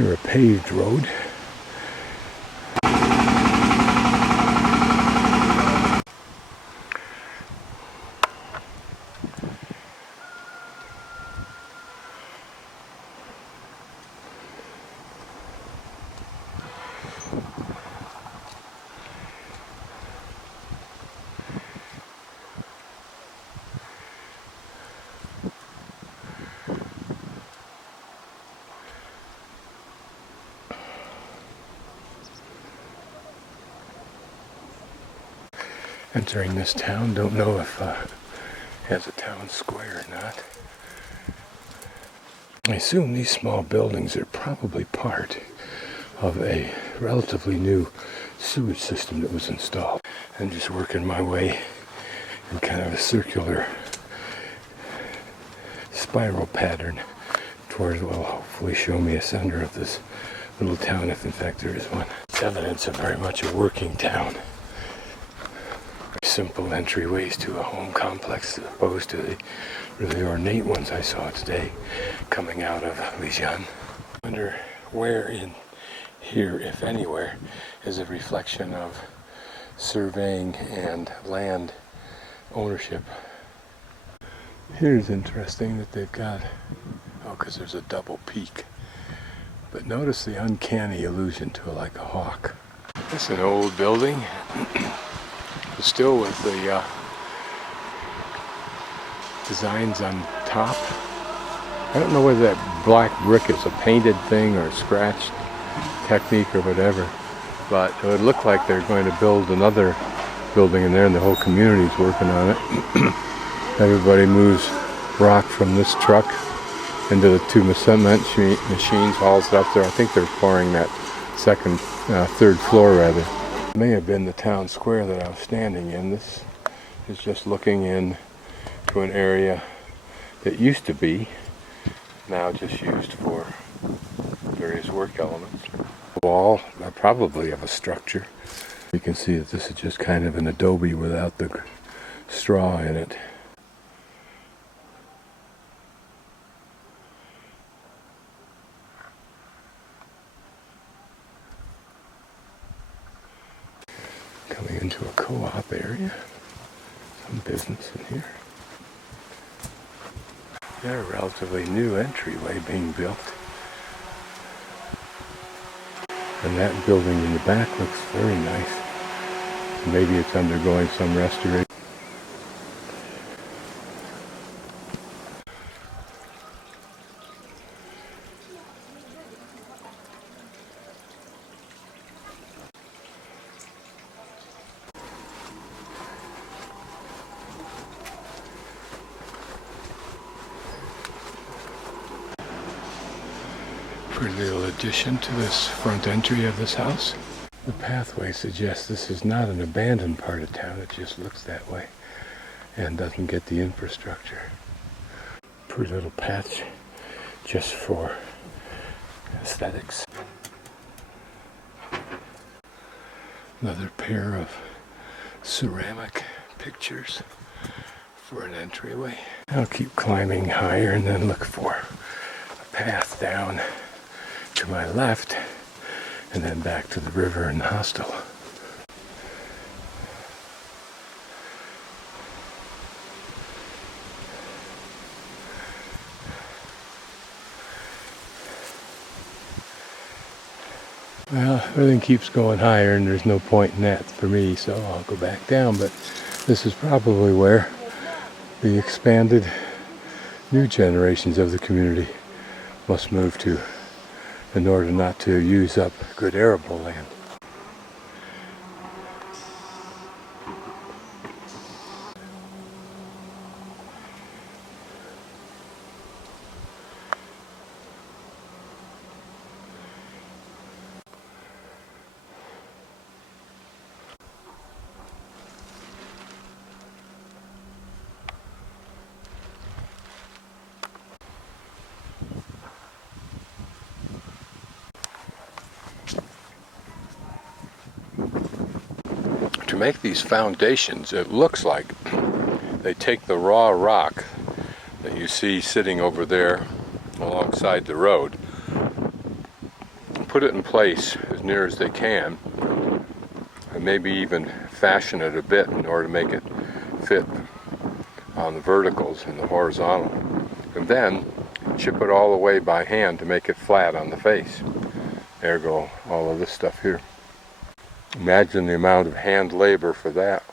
Or a paved road. Entering this town, don't know if it has a town square or not. I assume these small buildings are probably part of a relatively new sewage system that was installed. I'm just working my way in kind of a circular spiral pattern towards what will hopefully show me a center of this little town, if in fact there is one. It's evidence of very much a working town. Simple entryways to a home complex as opposed to the really ornate ones I saw today coming out of Lijian. I wonder where in here, if anywhere, is a reflection of surveying and land ownership. Here's interesting that they've got, because there's a double peak. But notice the uncanny allusion to it like a hawk. This is an old building. Still with the designs on top. I don't know whether that black brick is a painted thing or a scratched technique or whatever, but it would look like they're going to build another building in there and the whole community's working on it. Everybody moves rock from this truck into the two cement machines, hauls it up there. I think they're pouring that third floor rather. It may have been the town square that I was standing in. This is just looking in to an area that used to be, now just used for various work elements. The wall, probably of a structure. You can see that this is just kind of an adobe without the straw in it. Coming into a co-op area, some business in here. Got a relatively new entryway being built. And that building in the back looks very nice. Maybe it's undergoing some restoration. Pretty little addition to this front entry of this house. The pathway suggests this is not an abandoned part of town, it just looks that way and doesn't get the infrastructure. Pretty little patch just for aesthetics. Another pair of ceramic pictures for an entryway. I'll keep climbing higher and then look for a path down to my left and then back to the river and the hostel. Well, everything keeps going higher and there's no point in that for me, so I'll go back down, but this is probably where the expanded new generations of the community must move to in order not to use up good arable land. To make these foundations, it looks like they take the raw rock that you see sitting over there alongside the road put it in place as near as they can, and maybe even fashion it a bit in order to make it fit on the verticals and the horizontal, and then chip it all the way by hand to make it flat on the face. Ergo all of this stuff here. Imagine the amount of hand labor for that.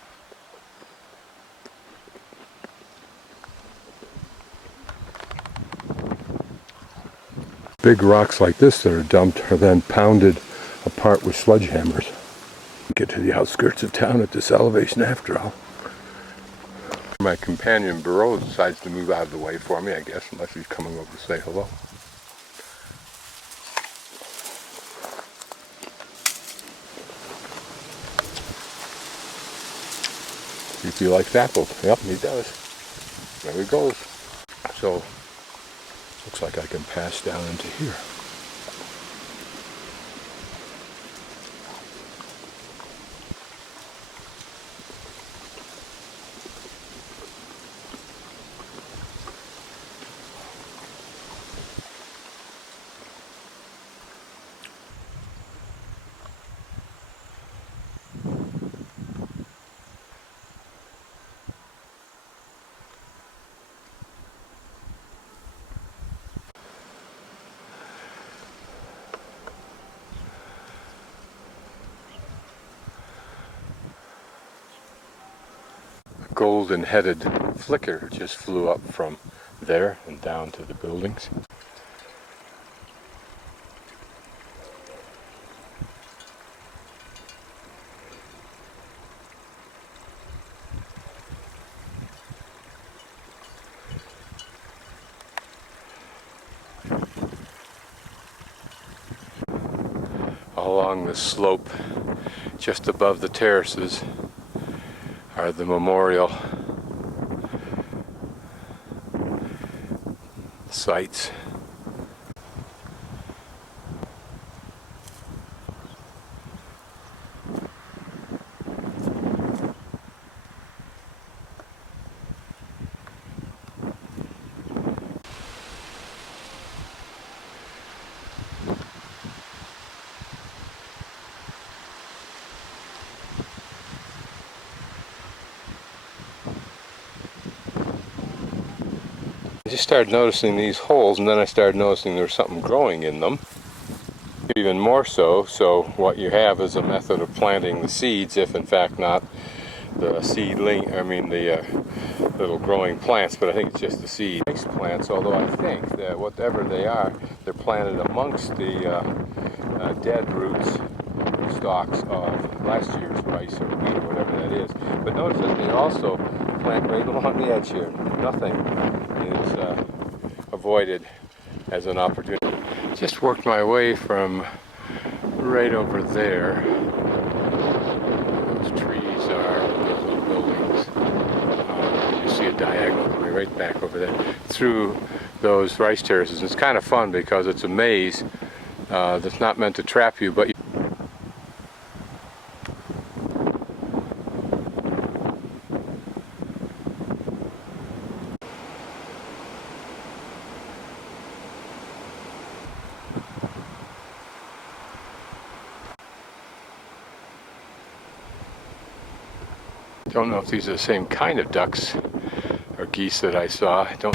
Big rocks like this that are dumped are then pounded apart with sledgehammers. Get to the outskirts of town at this elevation after all. My companion Burrow decides to move out of the way for me, I guess, unless he's coming over to say hello. See if he likes apples. Yep, he does. There he goes. So, looks like I can pass down into here. Golden-headed flicker just flew up from there and down to the buildings. Along the slope just above the terraces are the memorial sites. I just started noticing these holes, and then I started noticing there was something growing in them. Even more so, what you have is a method of planting the seeds, if in fact not the seedling, the little growing plants, but I think it's just the seed. Rice plants, although I think that whatever they are, they're planted amongst the dead roots or stalks of last year's rice or wheat or whatever that is. But notice that they also plant right along the edge here. Nothing is avoided as an opportunity. Just worked my way from right over there. Those trees are those little buildings. You see a diagonal coming right back over there through those rice terraces. It's kind of fun because it's a maze that's not meant to trap you, but don't know if these are the same kind of ducks or geese that I saw. I don't